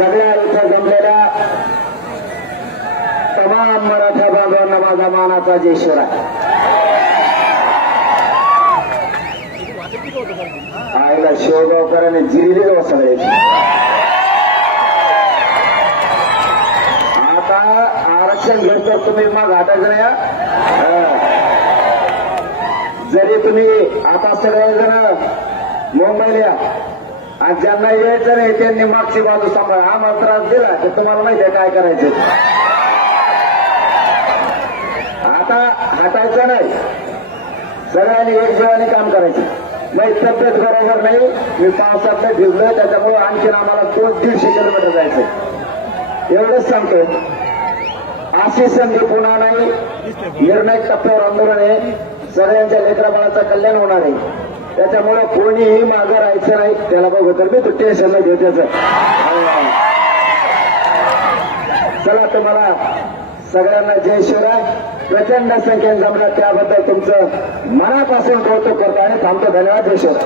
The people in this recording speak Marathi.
सगळ्या इथं जमलेल्या तमाम मराठा बांधवांना माझा मानाचा जयश्वर आहे आईला शिवगावकरांनी जिरिले जाऊ सगळ्याची आता आरक्षण घेत तर तुम्ही मग हटायचं या. जरी तुम्ही आता सगळेजण मुंबईला आणि ज्यांना यायचं नाही त्यांनी मागची बाजू सांभाळा. हा त्रास दिला तर तुम्हाला माहिती आहे काय करायचं. आता हटायचं नाही. सगळ्यांनी एक वेळाने काम करायचं. नाही तब्येत बरोबर नाही. मी पावसात भिजलोय त्याच्यामुळे आणखीन आम्हाला दोन दीडशे किलोमीटर जायचं एवढंच सांगतो अशी संधी पुन्हा नाही. निर्णय टप्प्यावर आंदोलन आहे. सगळ्यांच्या लेकराबाळाचं कल्याण होणार आहे. त्याच्यामुळे कोणीही मागं राहायचं नाही. त्याला बघू तर मी तो टेन्शन नाही घेऊ त्याचं चला तुम्हाला सगळ्यांना जय शिवराय. प्रचंड संख्येने जमला त्याबद्दल तुमचं मनापासून कौतुक करतो आणि थांबतो. धन्यवाद जय शिवराय.